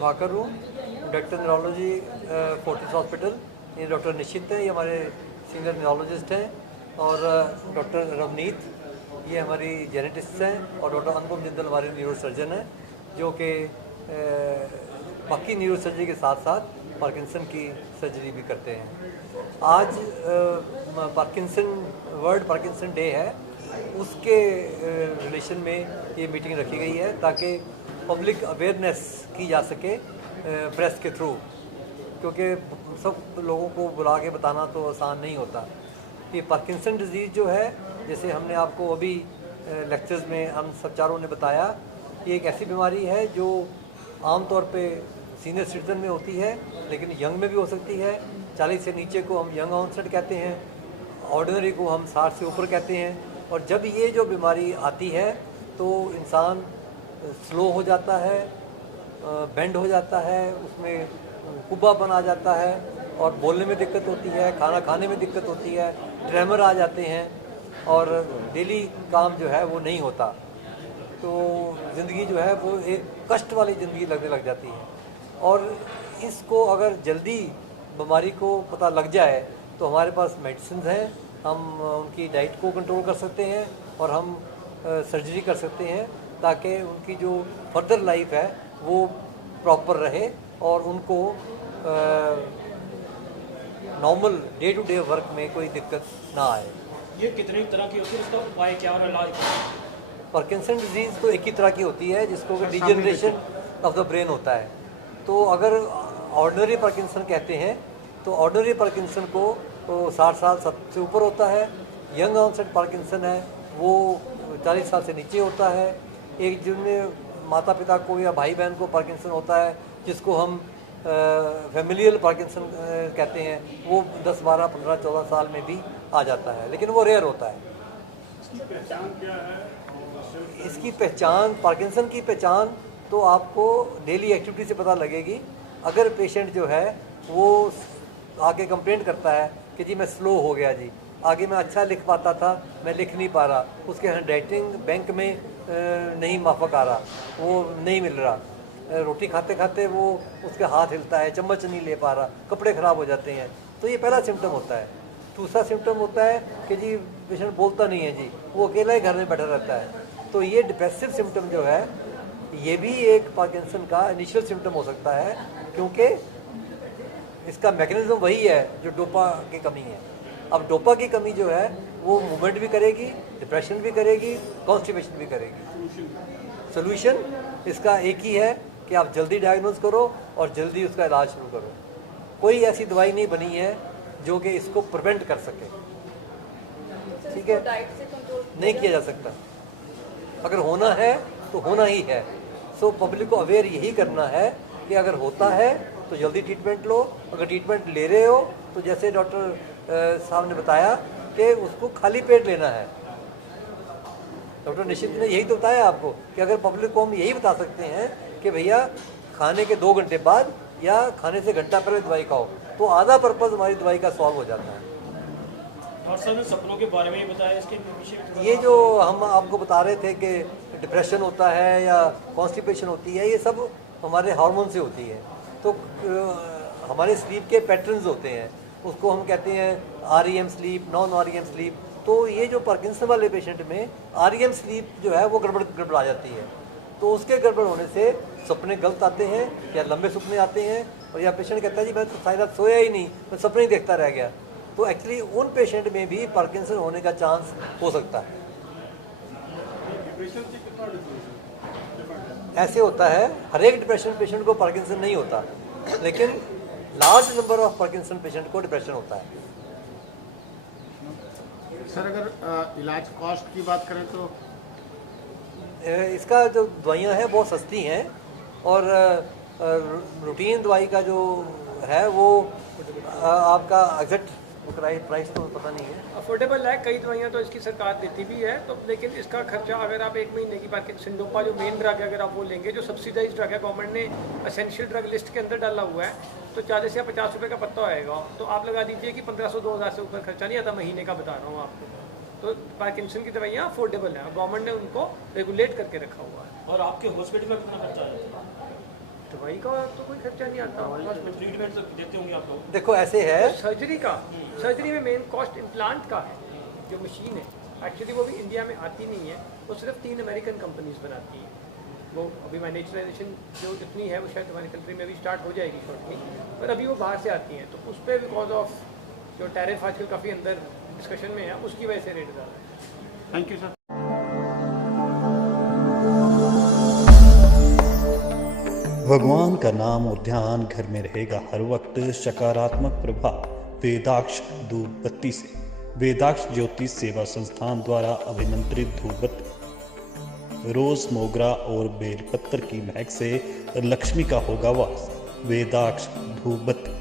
प्रभाकर हूँ, doctor neurology Fortis hospital. ये doctor निश्चित हैं, ये हमारे सीनियर न्यूरोलॉजिस्ट हैं, और डॉक्टर रवनीत ये हमारी जेनेटिस्ट हैं, और डॉक्टर अनुपम जिंदल हमारे न्यूरो सर्जन हैं, जो कि बाकी न्यूरो सर्जरी के साथ साथ पार्किंसन की सर्जरी भी करते हैं। आज पार्किंसन वर्ल्ड पार्किंसन डे है, उसके रिलेशन में ये मीटिंग रखी गई है ताकि पब्लिक अवेयरनेस की जा सके प्रेस के थ्रू, क्योंकि सब लोगों को बुला के बताना तो आसान नहीं होता। ये पार्किंसन डिजीज़ जो है, जैसे हमने आपको अभी लेक्चर्स में हम सब चारों ने बताया, ये एक ऐसी बीमारी है जो आमतौर पे सीनियर सिटीजन में होती है, लेकिन यंग में भी हो सकती है। 40 से नीचे को हम यंग ऑनसेट कहते हैं, ऑर्डिनरी को हम 60 से ऊपर कहते हैं। और जब ये जो बीमारी आती है तो इंसान स्लो हो जाता है, बेंड हो जाता है, उसमें कुब्बापन आ जाता है, और बोलने में दिक्कत होती है, खाना खाने में दिक्कत होती है, ट्रेमर आ जाते हैं, और डेली काम जो है वो नहीं होता। तो ज़िंदगी जो है वो एक कष्ट वाली ज़िंदगी लगने लग जाती है। और इसको अगर जल्दी बीमारी को पता लग जाए तो हमारे पास मेडिसिन हैं, हम उनकी डाइट को कंट्रोल कर सकते हैं, और हम सर्जरी कर सकते हैं ताकि उनकी जो फर्दर लाइफ है वो प्रॉपर रहे और उनको normal day to day work में कोई दिक्कत ना आए। ये कितनी तरह की होती है, इसका उपाय क्या और इलाज क्या? पार्किंसन डिजीज़ तो एक ही तरह की होती है जिसको डिजेनरेशन ऑफ द ब्रेन होता है। तो अगर ऑर्डिनरी पार्किंसन कहते हैं तो ऑर्डिनरी पार्किंसन को 60 साल से ऊपर होता है। यंग ऑनसेट पार्किंसन है वो 40 साल से नीचे होता है। एक जिनमें माता पिता को या भाई बहन को पार्किंसन होता है, जिसको हम फैमिलियल पार्किंसन कहते हैं, वो 10, 12, 15, 14 साल में भी आ जाता है, लेकिन वो रेयर होता है। इसकी पहचान क्या है? इसकी पहचान, पार्किंसन की पहचान तो आपको डेली एक्टिविटी से पता लगेगी। अगर पेशेंट जो है वो आगे कंप्लेंट करता है कि जी मैं स्लो हो गया जी, आगे मैं अच्छा लिख पाता था मैं लिख नहीं पा रहा, उसके हैंडराइटिंग बैंक में नहीं माफक आ रहा, वो नहीं मिल रहा, रोटी खाते खाते वो उसका हाथ हिलता है, चम्मच नहीं ले पा रहा, कपड़े ख़राब हो जाते हैं, तो ये पहला सिम्टम होता है। दूसरा सिम्टम होता है कि जी पेशेंट बोलता नहीं है जी, वो अकेला ही घर में बैठा रहता है। तो ये डिप्रेसिव सिम्टम जो है ये भी एक पार्किंसन का इनिशियल सिम्टम हो सकता है, क्योंकि इसका मैकेनिज्म वही है जो डोपा की कमी है। अब डोपा की कमी जो है वो मूवमेंट भी करेगी, डिप्रेशन भी करेगी, कॉन्स्टिपेशन भी करेगी। सोल्यूशन इसका एक ही है कि आप जल्दी डायग्नोज करो और जल्दी उसका इलाज शुरू करो। कोई ऐसी दवाई नहीं बनी है जो कि इसको प्रिवेंट कर सके, ठीक है, नहीं किया जा सकता। अगर होना है तो होना ही है। सो पब्लिक को अवेयर यही करना है कि अगर होता है तो जल्दी ट्रीटमेंट लो। अगर ट्रीटमेंट ले रहे हो तो जैसे डॉक्टर साहब ने बताया कि उसको खाली पेट लेना है। डॉक्टर निश्चित ने यही तो बताया आपको कि अगर पब्लिक को हम यही बता सकते हैं कि भैया खाने के 2 घंटे बाद या खाने से घंटा पहले दवाई खाओ, तो आधा पर्पज़ हमारी दवाई का सॉल्व हो जाता है। डॉक्टर साहब ने सपनों के बारे में ही बताया, इसके विषय में थोड़ा ये जो हम आपको बता रहे थे कि डिप्रेशन होता है या कॉन्स्टिपेशन होती है, ये सब हमारे हार्मोन से होती है। तो हमारे स्लीप के पैटर्न्स होते हैं, उसको हम कहते हैं REM sleep, non REM sleep. तो ये जो पार्किंसन वाले पेशेंट में REM स्लीप जो है वो गड़बड़ आ जाती है, तो उसके गड़बड़ होने से सपने गलत आते हैं या लंबे सपने आते हैं, और या पेशेंट कहता है जी मैं तो सारी रात सोया ही नहीं, मैं सपने ही देखता रह गया। तो एक्चुअली उन पेशेंट में भी पार्किंसन होने का चांस हो सकता है। डिप्रेशन से कितना डिफरेंट है? ऐसे होता है, हर एक डिप्रेशन पेशेंट को पार्किंसन नहीं होता, लेकिन large number of Parkinson patient को डिप्रेशन होता है। सर अगर इलाज कॉस्ट की बात करें तो इसका जो दवाइयाँ हैं बहुत सस्ती हैं, और रूटीन दवाई का जो है वो आपका एग्जैक्ट प्राइस तो पता नहीं है। अफोर्डेबल है, कई दवाइयाँ तो इसकी सरकार देती भी है, तो लेकिन इसका खर्चा अगर आप 1 महीने की पार्किंसन डोपा जो मेन ड्रग है अगर आप वो लेंगे, जो सब्सिडाइज ड्रग है, गवर्नमेंट ने एसेंशियल ड्रग लिस्ट के अंदर डाला हुआ है, तो 40 या 50 रुपये का पत्ता आएगा। तो आप लगा दीजिए कि 1500-2000 से ऊपर खर्चा नहीं आता, महीने का बता रहा हूँ आपको। तो पार्किंसन की दवाइयाँ अफोर्डेबल हैं, गवर्नमेंट ने उनको रेगुलेट करके रखा हुआ है। और आपके हॉस्पिटल में कितना खर्चा आया? दवाई का तो कोई खर्चा नहीं आता। ट्रीटमेंट तो देते होंगे आप लोग। देखो ऐसे है, सर्जरी में मेन कॉस्ट इम्प्लांट का है, जो मशीन है एक्चुअली वो भी इंडिया में आती नहीं है, वो सिर्फ 3 अमेरिकन कंपनीज बनाती हैं। वो अभी मैनेजराइजेशन जो जितनी है वो शायद हमारी कंट्री में भी स्टार्ट हो जाएगी शॉर्टली, पर अभी वो बाहर से आती हैं, तो उस पर बिकॉज ऑफ जो टैरिफ आजकल काफ़ी अंदर डिस्कशन में है, उसकी वजह से रेट ज़्यादा है। Thank you sir. भगवान का नाम और ध्यान घर में रहेगा हर वक्त। सकारात्मक प्रभाव वेदाक्ष धूप बत्ती से। वेदाक्ष ज्योति सेवा संस्थान द्वारा अभिमंत्रित धूप बत्ती रोज, मोगरा और बेलपत्र की महक से लक्ष्मी का होगा वास। वेदाक्ष धूप बत्ती।